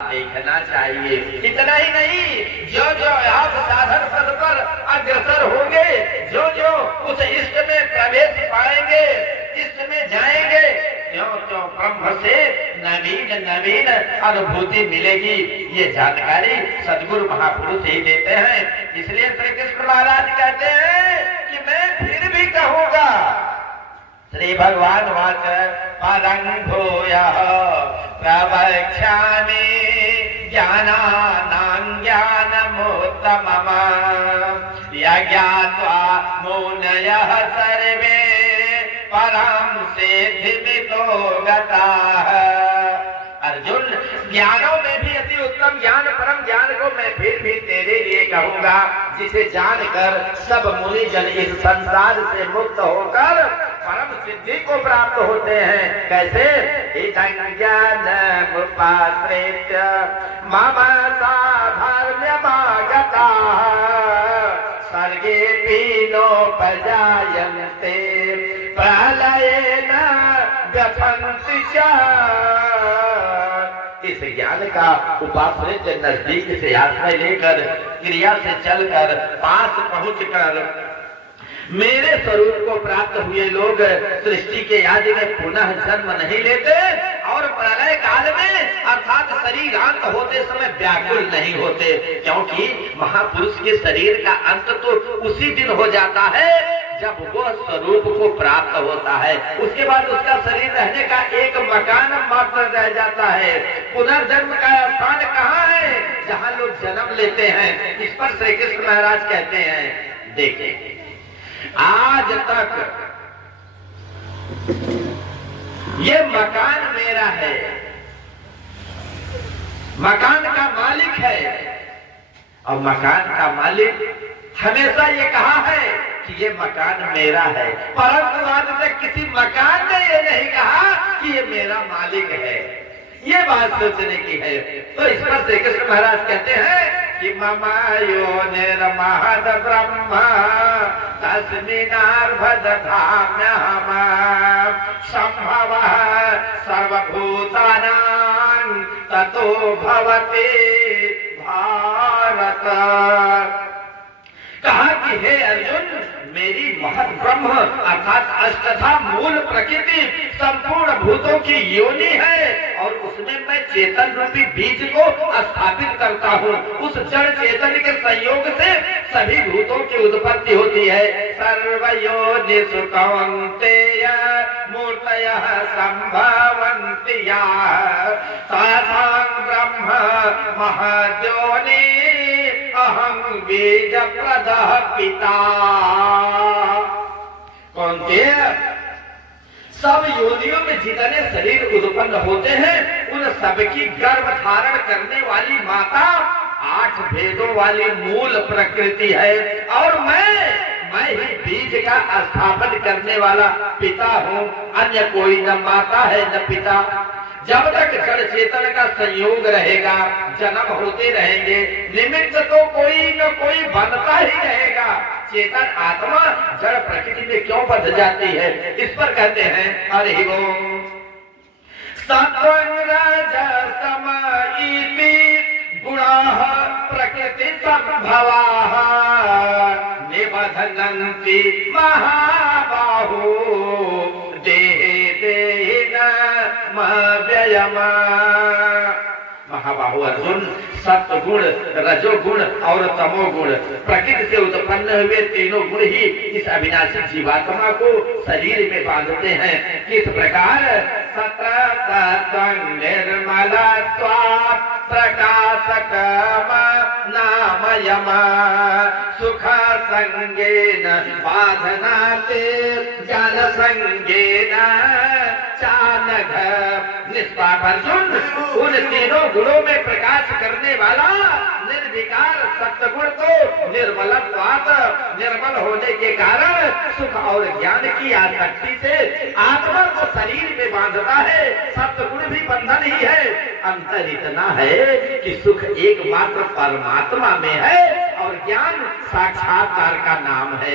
देखना चाहिए। इतना ही नहीं, जो जो आप साधन पद पर अग्रसर होंगे, जो जो उस इष्ट में प्रवेश पाएंगे, इष्ट में जाएंगे, क्यों क्यों ब्रह्म से नवीन नवीन अनुभूति मिलेगी। ये जानकारी सदगुरु महापुरुष ही देते हैं। इसलिए श्री कृष्ण महाराज कहते हैं कि मैं फिर भी कहूंगा, श्री भगवान वाच परं भूयः प्रवक्ष्यामि ज्ञानानां ज्ञानमुत्तमम् यज्ञात्वा मुनयः सर्वे परं सिद्धिमितो गताः। अर्जुन, ज्ञानों में भी अति उत्तम ज्ञान परम ज्ञान को मैं फिर भी तेरे लिए कहूंगा, जिसे जानकर सब मुनि जन इस संसार से मुक्त होकर परम सिद्धि को प्राप्त होते हैं। कैसे? ज्ञानमुपाश्रित्य मम साधर्म्यमागताः सर्गेऽपि नोपजायन्ते प्रलयेन व्यथन्ति च। इस ज्ञान का उपाश्रित नजदीक से आश्रय लेकर, क्रिया से चलकर, पास पहुंचकर मेरे स्वरूप को प्राप्त हुए लोग सृष्टि के आदि में पुनः जन्म नहीं लेते और प्रलय काल में अर्थात शरीरांत होते समय व्याकुल नहीं होते, क्योंकि महापुरुष के शरीर का अंत तो उसी दिन हो जाता है जब वो स्वरूप को प्राप्त होता है। उसके बाद उसका शरीर रहने का एक मकान मात्र रह जाता है। पुनर्जन्म का स्थान कहाँ है? जहाँ लोग जन्म लेते हैं। इस पर श्री कृष्ण महाराज कहते हैं, देखें, आज तक ये मकान मेरा है, मकान का मालिक है, और मकान का मालिक हमेशा ये कहा है कि ये मकान मेरा है, परंतु आज तक किसी मकान ने ये नहीं कहा कि ये मेरा मालिक है। ये बात सोचने की है। तो इस पर श्री कृष्ण महाराज कहते हैं कि मम योनिर्महद् ब्रह्म तस्मिन्नार्भदधाम्यहम् सम्भवः सर्वभूतानां ततो भवति भारत। कहा कि हे अर्जुन, मेरी महत् ब्रह्म अर्थात अष्टधा मूल प्रकृति संपूर्ण भूतों की योनि है, और उसमें मैं चेतन रूपी बीज को स्थापित करता हूँ। उस जड़ चेतन के संयोग से सभी भूतों की उत्पत्ति होती है। सर्वयोनिषु कौन्तेय मूर्तयः संभवन्ति याः तासां ब्रह्म महद्योनि अहं बीज प्रदः पिता। कौन्तेय, सब योनियों में जितने शरीर उत्पन्न होते हैं उन सबकी गर्भ धारण करने वाली माता 8 भेदों वाली मूल प्रकृति है, और मैं ही बीज का स्थापन करने वाला पिता हूँ। अन्य कोई न माता है न पिता। जब तक जड़ चेतन का संयोग रहेगा, जन्म होते रहेंगे, निमित्त तो कोई न कोई बनता ही रहेगा। चेतन आत्मा जड़ प्रकृति में क्यों बंध जाती है? इस पर कहते हैं, हरि ओम। सत्वं रजस्तम इति गुणाः प्रकृति संभवाः निबध्नन्ति महाबाहो देहे देहिनमव्ययम्। महाबाहु अर्जुन, सत्व गुण, रजोगुण और तमोगुण प्रकृति से उत्पन्न हुए तीनों गुण ही इस अविनाशी जीवात्मा को शरीर में बांधते हैं। किस प्रकार? सत्र सत्वं निर्मलत्वात् प्रकाशकम् नामयम् सुख संगेन बाधनाते जल संगेन चानघ। निष्पाप अर्जुन, उन तीनों गुणों में प्रकाश करने वाला निर्विकार सत्गुण तो निर्मलत्वात्, निर्मल होने के कारण सुख और ज्ञान की आसक्ति से आत्मा को शरीर में बांधता है। सत्गुण भी बंधन ही है। अंतर इतना है कि सुख एकमात्र परमात्मा में है और ज्ञान साक्षात्कार का नाम है।